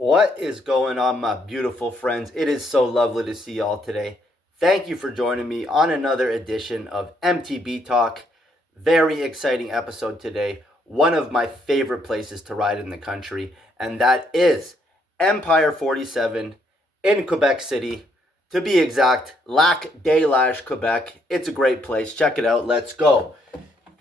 What is going on, my beautiful friends? It is so lovely to see y'all today. Thank you for joining me on another edition of MTB Talk. Very exciting episode today. One of my favorite places to ride in the country, and that is Empire 47 in Quebec City. To be exact, Lac des Lages, Quebec. It's a great place. Check it out. Let's go.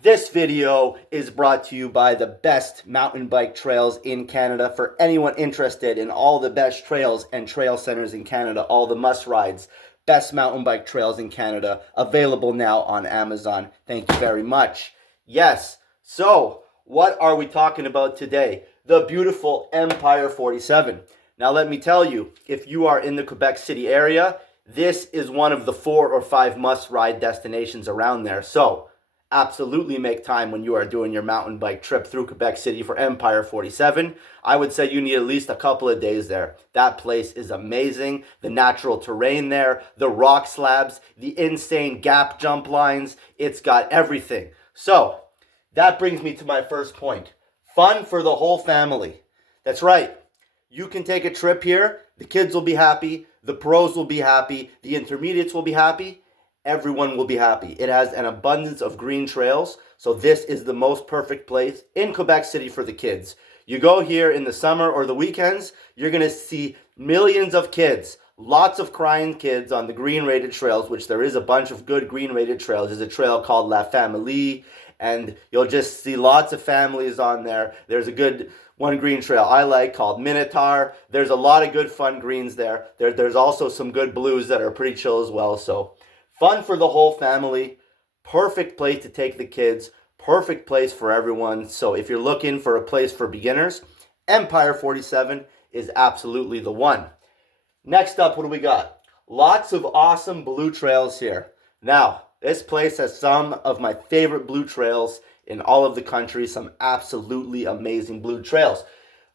This video is brought to you by the best mountain bike trails in Canada. For anyone interested in all the best trails and trail centers in Canada, all the must rides, best mountain bike trails in Canada, available now on Amazon. Thank you very much. Yes, so what are we talking about today? The beautiful Empire 47. Now let me tell you, if you are in the Quebec City area, this is one of the 4 or 5 must ride destinations around there. So absolutely make time when you are doing your mountain bike trip through Quebec City for Empire 47. I would say you need at least a couple of days there. That place is amazing. The natural terrain there, the rock slabs, the insane gap jump lines. It's got everything. So that brings me to my first point. Fun for the whole family. That's right. You can take a trip here. The kids will be happy. The pros will be happy. The intermediates will be happy. Everyone will be happy. It has an abundance of green trails, so this is the most perfect place in Quebec City for the kids. You go here in the summer or the weekends, you're going to see millions of kids, lots of crying kids on the green rated trails, which there is a bunch of good green rated trails. There's a trail called La Famille, and you'll just see lots of families on there. There's a good one green trail I like called Minotaur. There's a lot of good fun greens there. There's also some good blues that are pretty chill as well, so fun for the whole family. Perfect place to take the kids. Perfect place for everyone. So if you're looking for a place for beginners, Empire 47 is absolutely the one. Next up, what do we got? Lots of awesome blue trails here. Now, this place has some of my favorite blue trails in all of the country. Some absolutely amazing blue trails.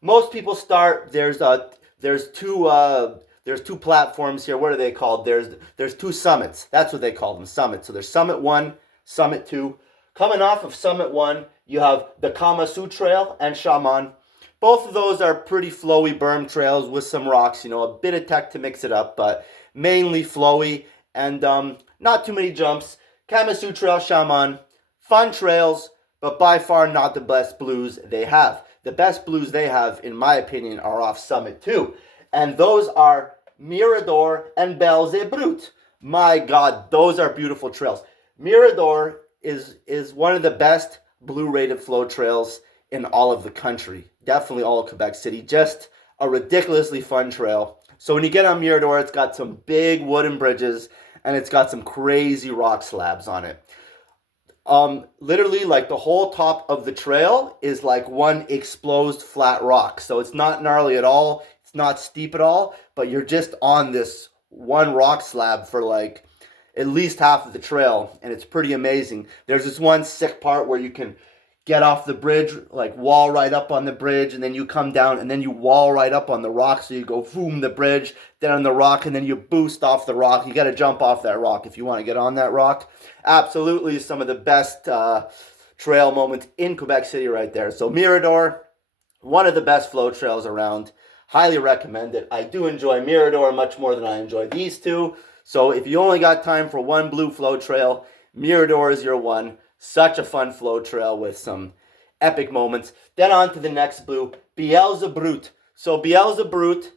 Most people start, there's two platforms here. What are they called? There's two summits. That's what they call them, summits. So there's Summit 1, Summit 2. Coming off of Summit 1, you have the Kamasu Trail and Shaman. Both of those are pretty flowy berm trails with some rocks, a bit of tech to mix it up, but mainly flowy and not too many jumps. Kamasu Trail, Shaman, fun trails, but by far not the best blues they have. The best blues they have, in my opinion, are off Summit 2. And those are Mirador and Belles et Brutes. My God, those are beautiful trails. Mirador is one of the best blue rated flow trails in all of the country. Definitely all of Quebec City. Just a ridiculously fun trail. So when you get on Mirador, it's got some big wooden bridges and it's got some crazy rock slabs on it. Literally, like the whole top of the trail is like one exposed flat rock. So it's not gnarly at all. It's not steep at all, but you're just on this one rock slab for like at least half of the trail, and it's pretty amazing. There's this one sick part where you can get off the bridge, like wall right up on the bridge, and then you come down, and then you wall right up on the rock, so you go boom the bridge, then on the rock, and then you boost off the rock. You got to jump off that rock if you want to get on that rock. Absolutely some of the best trail moments in Quebec City right there. So Mirador, one of the best flow trails around. Highly recommend it. I do enjoy Mirador much more than I enjoy these two. So if you only got time for one blue flow trail, Mirador is your one. Such a fun flow trail with some epic moments. Then on to the next blue, Belles et Brutes. So Belles et Brutes,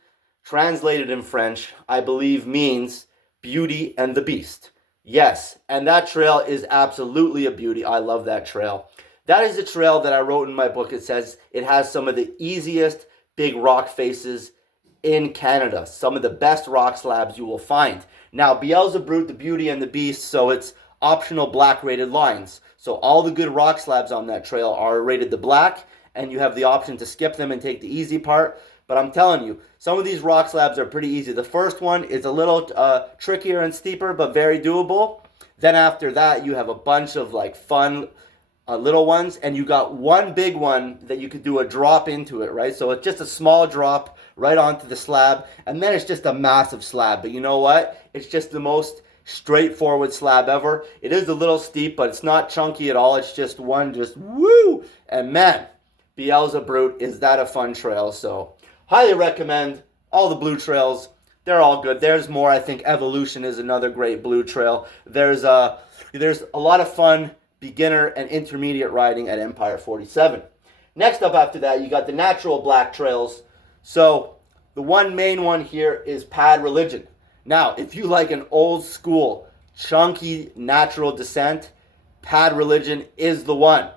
translated in French, I believe means Beauty and the Beast. Yes, and that trail is absolutely a beauty. I love that trail. That is a trail that I wrote in my book. It says it has some of the easiest big rock faces in Canada. Some of the best rock slabs you will find. Now, Belles et Brutes, the Beauty and the Beast, so it's optional black rated lines. So all the good rock slabs on that trail are rated the black, and you have the option to skip them and take the easy part. But I'm telling you, some of these rock slabs are pretty easy. The first one is a little trickier and steeper, but very doable. Then after that, you have a bunch of like fun little ones, and you got one big one that you could do a drop into it, right? So it's just a small drop right onto the slab, and then it's just a massive slab. But you know what? It's just the most straightforward slab ever. It is a little steep, but it's not chunky at all. It's just one, just woo! And man, Belles et Brutes, is that a fun trail? So Highly recommend all the blue trails. They're all good. There's more. I think Evolution is another great blue trail. There's a lot of fun beginner and intermediate riding at Empire 47. Next up after that, you got the natural black trails. So the one main one here is Pad Religion. Now, if you like an old school, chunky, natural descent, Pad Religion is the one.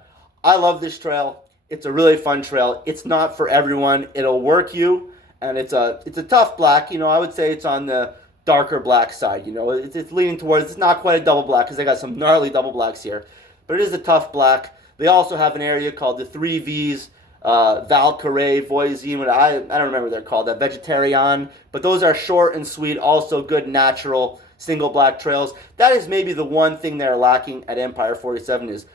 I love this trail. It's a really fun trail. It's not for everyone. It'll work you, and it's a tough black. I would say it's on the darker black side. It's leaning towards, it's not quite a double black because they got some gnarly double blacks here, but it is a tough black. They also have an area called the 3Vs, Valkyrie, Voisin, I don't remember what they're called, that Vegetarian, but those are short and sweet, also good natural single black trails. That is maybe the one thing they're lacking at Empire 47 is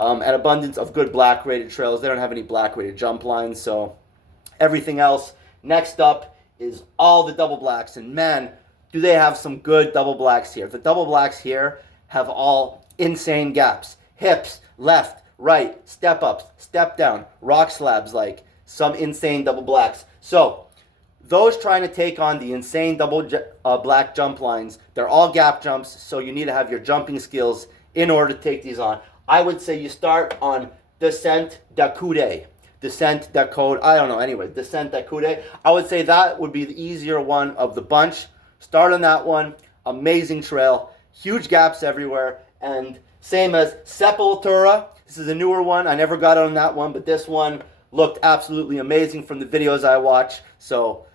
an abundance of good black rated trails. They don't have any black rated jump lines, so everything else. Next up is all the double blacks, and man, do they have some good double blacks here. The double blacks here have all insane gaps. Hips, left, right, step ups, step down, rock slabs, like some insane double blacks. So those trying to take on the insane double black jump lines, they're all gap jumps, so you need to have your jumping skills in order to take these on. I would say you start on Descent d'Accoude. Descent d'Accoude, I don't know, anyway, Descent d'Accoude. I would say that would be the easier one of the bunch. Start on that one. Amazing trail. Huge gaps everywhere. And same as Sepultura. This is a newer one. I never got on that one, but this one looked absolutely amazing from the videos I watched. So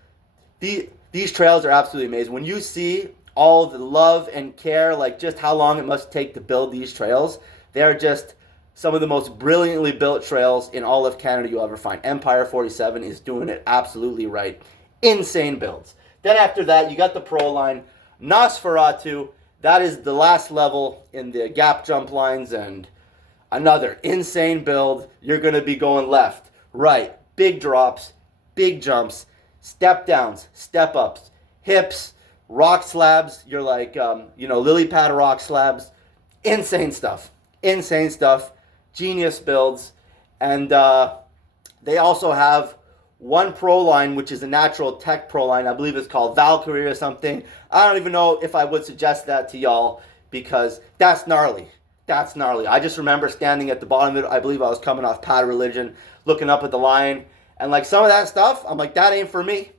these trails are absolutely amazing. When you see all the love and care, like just how long it must take to build these trails, they are just some of the most brilliantly built trails in all of Canada you'll ever find. Empire 47 is doing it absolutely right. Insane builds. Then after that, you got the Pro line. Nosferatu, that is the last level in the gap jump lines, and another insane build. You're going to be going left, right, big drops, big jumps, step downs, step ups, hips, rock slabs. You're like, lily pad rock slabs. Insane stuff. Insane stuff. Genius builds. And they also have one pro line, which is a natural tech pro line. I believe it's called Valkyrie or something. I don't even know if I would suggest that to y'all because that's gnarly. That's gnarly. I just remember standing at the bottom of it. I believe I was coming off Pad Religion, looking up at the line. And like some of that stuff, I'm like, that ain't for me.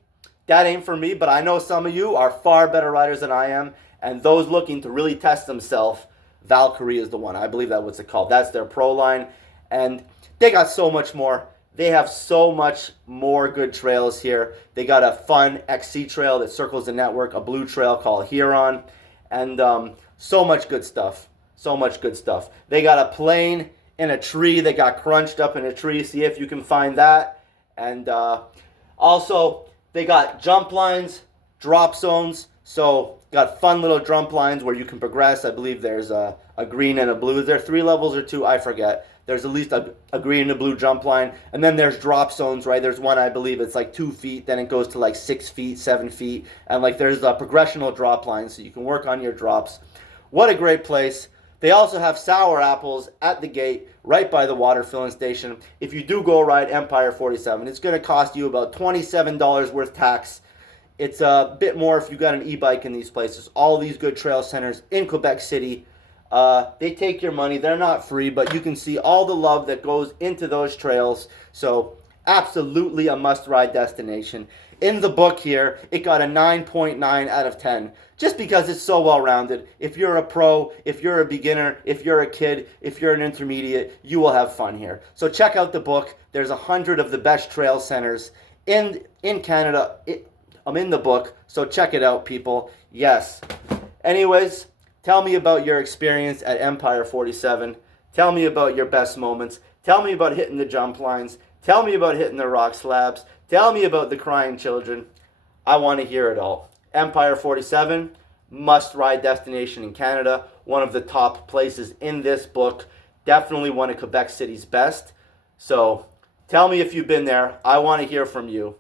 That ain't for me. But I know some of you are far better riders than I am. And those looking to really test themselves, Valkyrie is the one. I believe that's what it's called. That's their pro line. And they got so much more. They have so much more good trails here. They got a fun XC trail that circles the network, a blue trail called Huron, and so much good stuff. So much good stuff. They got a plane in a tree that got crunched up in a tree. See if you can find that. And also, they got jump lines, drop zones. So got fun little jump lines where you can progress. I believe there's a green and a blue. Is there 3 levels or 2? I forget. There's at least a green and a blue jump line. And then there's drop zones, right? There's one, I believe, it's like 2 feet. Then it goes to like 6 feet, 7 feet. And like there's a progressional drop line, so you can work on your drops. What a great place. They also have sour apples at the gate, right by the water filling station. If you do go ride Empire 47, it's going to cost you about $27 worth tax. It's a bit more if you got an e-bike in these places. All these good trail centers in Quebec City. They take your money. They're not free, but you can see all the love that goes into those trails. So absolutely a must-ride destination. In the book here, it got a 9.9 out of 10. Just because it's so well-rounded. If you're a pro, if you're a beginner, if you're a kid, if you're an intermediate, you will have fun here. So check out the book. There's 100 of the best trail centers in Canada. I'm in the book, so check it out, people. Yes. Anyways, tell me about your experience at Empire 47. Tell me about your best moments. Tell me about hitting the jump lines. Tell me about hitting the rock slabs. Tell me about the crying children. I want to hear it all. Empire 47, must-ride destination in Canada. One of the top places in this book. Definitely one of Quebec City's best. So tell me if you've been there. I want to hear from you.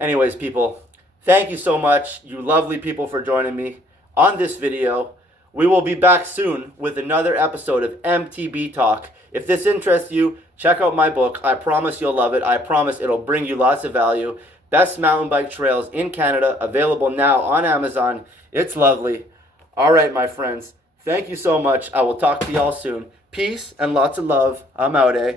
Anyways, people, thank you so much, you lovely people, for joining me on this video. We will be back soon with another episode of MTB Talk. If this interests you, check out my book. I promise you'll love it. I promise it'll bring you lots of value. Best mountain bike trails in Canada, available now on Amazon. It's lovely. All right, my friends. Thank you so much. I will talk to y'all soon. Peace and lots of love. I'm out, eh?